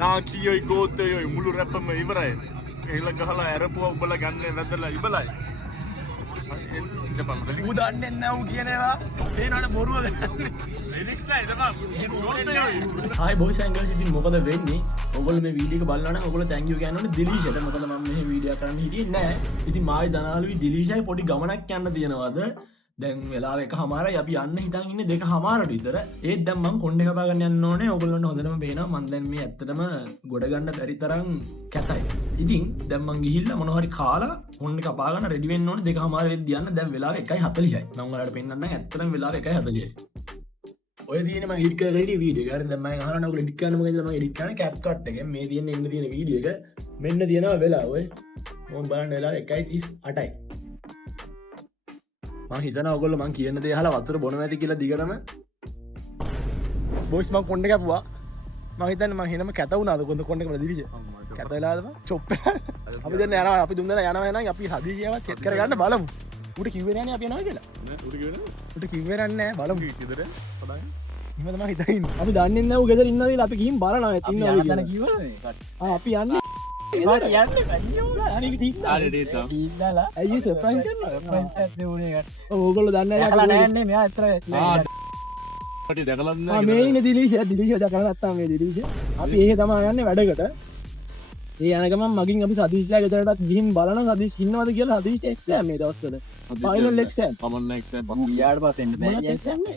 නාකියොයි ගෝතයොයි මුළු රැපම ඉවරයි. එල ගහලා ඇරපුවා උඹලා ගන්න වැදලා ඉබලයි. උදන්නේ නැව් කියනවා තේනවනේ බොරුව ලිරික්ස් නෑ තමයි. ගෝතයොයි. හායි බොයිස් ඇන්ඩ් ගර්ල්ස් ඉතින් මොකද වෙන්නේ? ඔයගොල්ලෝ මේ වීඩියෝ එක බලනවා නම් ඔයගොල්ලෝ thank you කියන්න ඕනේ දිලීෂට. මොකද මම මේ වීඩියෝ කරන්න හිටියේ නෑ. ඉතින් මායි දනාලුයි දිලීෂයි පොඩි ගමනක් යන්න තියෙනවාද? දැන් වෙලාව එකමාරයි අපි යන්න හිතන් ඉන්නේ 2:00ට විතර. ඒත් දැන් මම කොණ්ඩේ කපා ගන්න යන්න ඕනේ. ඔයගොල්ලන්ට හොඳටම පේනවා මම දැන් මේ ඇත්තටම ගොඩ ගන්න බැරි තරම් කැතයි. ඉතින් දැන් මම ගිහිල්ලා මොනවා හරි කාලා කොණ්ඩේ කපා ගන්න රෙඩි වෙන්න ඕනේ 2:00 වෙද්දී යන්න. දැන් වෙලාව 1:40යි. මම ඔයාලට පෙන්නන්නම් ඇත්තටම වෙලාව 1:40යි. ඔය තියෙන මම එඩිට් කරලා රෙඩි වීඩියෝ එක. හරි දැන් මම අහනවා ඔයගොල්ලෝ එඩිට් කරන්න මොකද? මම එඩිට් කරන්නේ CapCut එකෙන්. මේ තියෙන ඉන්න තියෙන වීඩියෝ එක මෙන්න තියෙනවා වෙලාව. ඔය මොන් බලන්න වෙලාව 1:38යි. මං හිතනවා ඔයගොල්ලෝ මං කියන දේ අහලා වතුර බොනවා ඇති කියලා දිගටම. බොයිස් මං කොණ්ඩේ කැපුවා. මං හිතන්නේ මං හෙනම කැත වුණාද කොණ්ඩේ වල දිවිජ. කැත වෙලාද මං චොප් වෙලා. අපි දැන් යනවා අපි දුන්නා යනවා නම් අපි හදිසියව චෙක් කරගන්න බලමු. උට කිව්වේ නෑනේ අපි යනවා කියලා. උඩ කිව්වේ නෑ. උට කිව්වේ නෑ බලමු. ගෙදර පඩන්. එහෙම තමයි හිතන්නේ. අපි දන්නේ නැහැ ඌ ගෙදර ඉන්නවද කියලා අපි ගිහින් බලනවා ඉන්නවද කියලා. කිව්වනේ අපි යන්නේ ඒවට යන්නේ අයියෝ අනික ටික් ඉන්නලා අයියෝ සර්ප්‍රයිස් කරනවා. පැත්තේ උනේ කට ඕගොල්ලෝ දන්නේ දැකලා නැහැ නැන්නේ මෙයා ඇත්තට පටි දැකලා මේ ඉන්නේ දිලීෂ දැකලා නැත්තම් මේ දිලීෂ අපි එහෙ තමයි යන්නේ වැඩකට. ඒ යන ගමන් මගින් අපි සදීෂ්ලා ගෙදරටත් ගිහින් බලන සදීෂ් ඉන්නවද කියලා. සදීෂ්ට එක්සෑම් මේ දවස්වල ෆයිනල් එක්සෑම් කමන්න එක්සෑම් ගියාට පස්සේ එන්න මොනවද බෑ එක්සෑම් මේ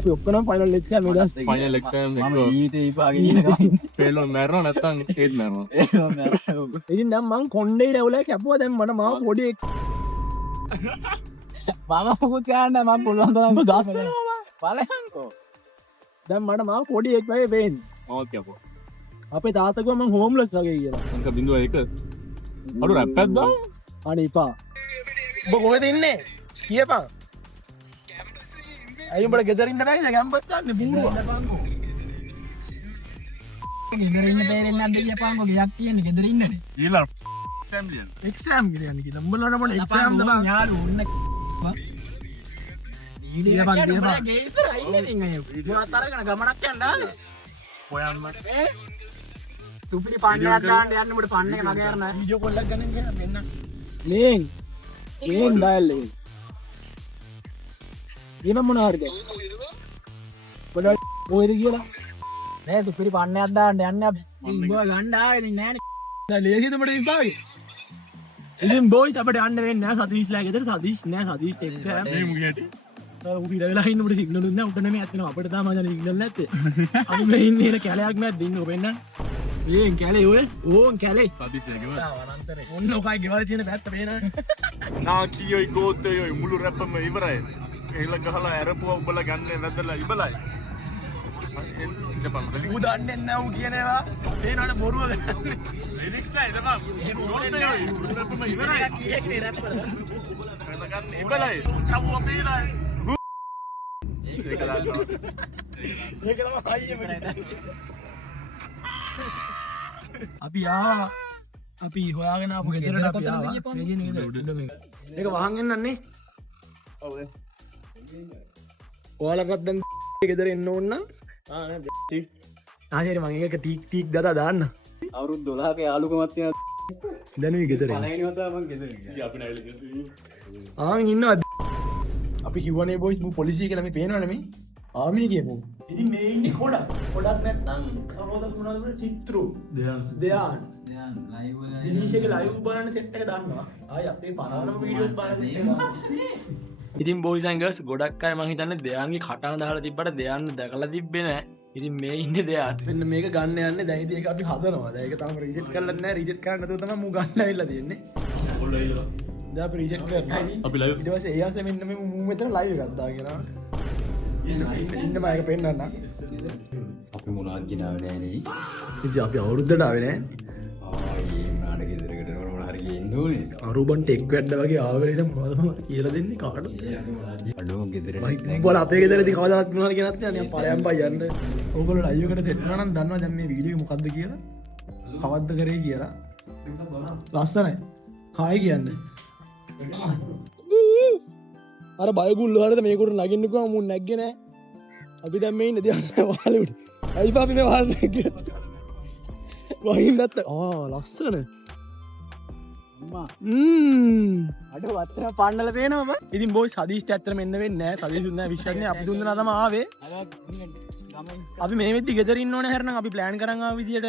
අපි ඔක්කොම ෆයිනල් එක්සෑම් මේ දවස් ෆයිනල් එක්සෑම් මම එක ජීවිතේ විපාගේ ඉන්න ගමන් ෆේලෝ මැරෙනවා නැත්තම් ඒත් මැරෙනවා. ඒකම මම ඉතින් දැන් මං කොණ්ඩේ රැවුලා කැපුවා. දැන් මට මාව පොඩි මොකුත් ගන්න මම පුළුවන් තරම් උඹ ගස්සනවා. බලයන්කෝ දැන් මට මාව පොඩි එක් වගේ වෙන්නේ. මවත් කියපුවා. අපේ තාත්තා කිව්වා මං හෝම්ලස් වගේ කියලා. අංක 0.1 අඩු රැප් එකක් දාන්න. අනේ එපා. ඔබ කොහෙද ඉන්නේ? කියපන්. අයියෝ උඹට ගෙදර ඉන්න බෑද? කැම්පස් ගන්න බූරුවා. ගෙදර ඉන්න තේරෙන්නේ නැද්ද කියපන්කෝ ගියක් තියෙන්නේ ගෙදර ඉන්නනේ ඊළඟ එක්සෑම් ලියන්න. එක්සෑම් කියන්නේ කියලා. උඹලට මොන එක්සෑම් ද බං? යාළු උන්න දීලා බං, දීලා බං. ගෙදර ඉන්නේ ඉතින් අය මොකක්ද අරගෙන ගමනක් යන්න ආවේ හොයන්න. මේ සුපිරි පන්නයක් දාන්න යන්න උඹට පන්න එක මගේ අරන වීඩියෝ කොල්ලක් ගන්න කියලා මෙන්න. ලේන්. ලේන් ඩයල් ලේන්. ඊම මොන හරිද? බඩ ඔයද කියලා. මේ සුපිරි පන්නයක් දාන්න යන්න අපි උඹ ගන්න ආවේ ඉතින් නෑනේ දැන් ලේසියද උඹට විපාගේ? ඉතින් බොයිස් අපිට යන්න වෙන්නේ නැහැ සතීෂ්ලා ගෙදර. සතීෂ් නෑ සතීෂ් එක්සෑම්. මේ මුගියට ඌ පිට වෙලා ඉන්න උඹට සිග්නල් දුන්නේ නැහැ. උට නෙමෙයි ඇත්තටම අපිට තාම අද සිග්නල් නැත්තේ. අපි මේ ඉන්නේ ඉර කැලයක් මැද්ද ඉන්න ඔබ එන්න. මේ කැලේ ඔය ඕන් කැලේ. සදීෂ්ගේ වනාන්තරේ ඔන්න ඔකයි ගෙවල් තියෙන පැත්ත පේනවනේ. නාකියොයි ගෝතයොයි මුළු රැපම ඉවරයි. එල ගහලා ඇරපුවා උඹලා ගන්න වැදලා ඉබලයි. ඌ දන්නේ නැව් කියනවා තේනවනේ බොරුව ලිරික්ස් නෑ තමයි. ගෝතයොයි මුළු රැපම ඉවරයි. කීයකනේ රැප් වල එල ගන්න ඉබලයි. චවුව පීලයි. ඒක දාන්න. මේක තමයි හයියම. අපි ආවා. අපි හොයාගෙන ආපු ගෙදරට අපි ආවා. මේ කියන ගෙදර මේක. මේක වහන් එන්නන්නේ. ඔව්. ඔයාලටත් දැන් ගෙදර එන්න ඕන නම් නේද? ආයෙත් මම එක ටීක් දතා දාන්න. අවුරුදු 12ක යාළුකමක් තියෙන දැනුයි ගෙදර. පළවෙනි වතාව මම ගෙදර ගියා අපි නැවිල ගෙදර. ඉන්නවා. අපි කිව්වනේ බොයිස් මු පොලිසිය කියලා මේ පේනවනේ මේ. ආමී කියමු. ඉතින් මේ ඉන්නේ කොඩක්. කොඩක් නැත්නම් කවුද මොනවද සිත්රු. දෙයාන්. දැන් ලයිව් වල දිනීෂගේ ලයිව් බලන්න සෙට් එක දාන්නවා. ආයි අපේ පරාණම වීඩියෝස් බලන්න. ඉතින් බොයිස් ඇන්ඩ් ගර්ල්ස් ගොඩක් අය මං හිතන්නේ දෙයාන්ගේ කටහඬ දාලා තිබ්බට දෙයාන් දැකලා තිබ්බේ නැහැ. ඉතින් මේ ඉන්නේ දෙයාන්. මෙන්න මේක ගන්න යන්නේ දැන් ඉතින් ඒක අපි හදනවා. දැන් ඒක තාම රීසෙට් කරලත් නැහැ. රීසෙට් කරන්න නැතුව තමයි මු ගන්න ඇවිල්ලා තියෙන්නේ. දැන් අපි රීසෙට් කරනවා. අපි ලයිව් ඊට පස්සේ ඒ ආසේ මෙන්න මේ මු මෙතන ලයිව් එකක් දාගෙන ඉන්න මම ඒක පෙන්නන්න. අපි මොනවද ගිනාවේ නෑනේ ඉතින් අපි අවුරුද්දට ආවේ නෑ. ආයේ මාඩ ගෙදරකට මොන හරි ගේන්න ඕනේ අරුබන් ටෙක් වැඩ වගේ ආවෙලද මොනවද කියලා දෙන්නේ කාටද? අඩෝ ගෙදරට උඹලා අපේ ගෙදරදී කවදාවත් මොනවද කියනත් නෑ. පරයන් බයි යන්න. ඕගොල්ලෝ ලයිව් එකට සෙට් වුණා නම් දන්නවා දැන් මේ වීඩියෝ එක මොකද්ද කියලා. කවද්ද කරේ කියලා. ලස්සනයි. හායි කියන්නේ. අර බයගුල්ලෝ හරියට මේකට නගින්න ගියාම මුන් නැග්ගේ නෑ. අපි දැන් මේ ඉන්නේ දිහා වාලේ උඩ. අයිපා අපි මේ වාලේ නැග්ගේ. වහින්නත් ලස්සන අඩ වත්තර පන්නල පේනම ඉතින් බොයි සදිෂ්ට ඇත්තර මෙන්න වෙන්න සදිශුන්න විශ්වරණය අපි දුන්න නතම ආවේ අපි මේ වෙද්දි ගෙදරින්න ඕන හැරන අපි ප්ලෑන් කරන්න විදියට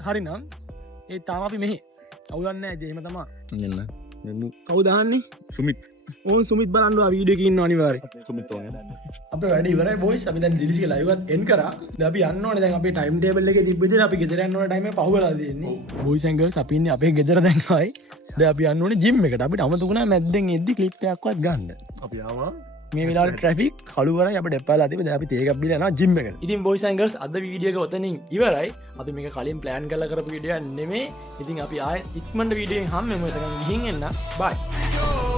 හරිනම් ඒ තාම අපි මෙහි අවුලන්න ජේම තමා එන්න කවුදහන්නේ සුමිත් ඕන් සුමිත් බලන්නවා වීඩියකින්න අනිවාර සුමිත් ඕන අප වැඩ ඉවර බොයි සමිතන් දිලිශි ලයිවත් එන් කර අපි අන්නන දැන් අපි ටයිම් ටේබල් එක තිබෙද අපි ගෙදරන්නන ටයිම පහුලා දෙන්නේ බොයි සැංගල් අපින්න අපේ ගෙදර දැන්වයි ද අපි අන්නන ජිම් එකට අපි අමතුුණ මැද්දෙන් එද්දි කලිප්යක්වත් ගන්න අපි ආවා මේ විලා ට්‍රෆික් කළුවර අප ඩෙපල් අතිබ අපි ඒකක්බිලන ජිම්ම එක ඉතින් බොයි සැංගල්ස් අද වීඩියක ඔතනින් ඉවරයි අපි මේ කලින් ප්ලෑන් කල කරපු විඩිය නෙමේ ඉතින් අපි ආය ඉක්මට වීඩියෙන් හම් මෙම ගිහින් එන්න බයි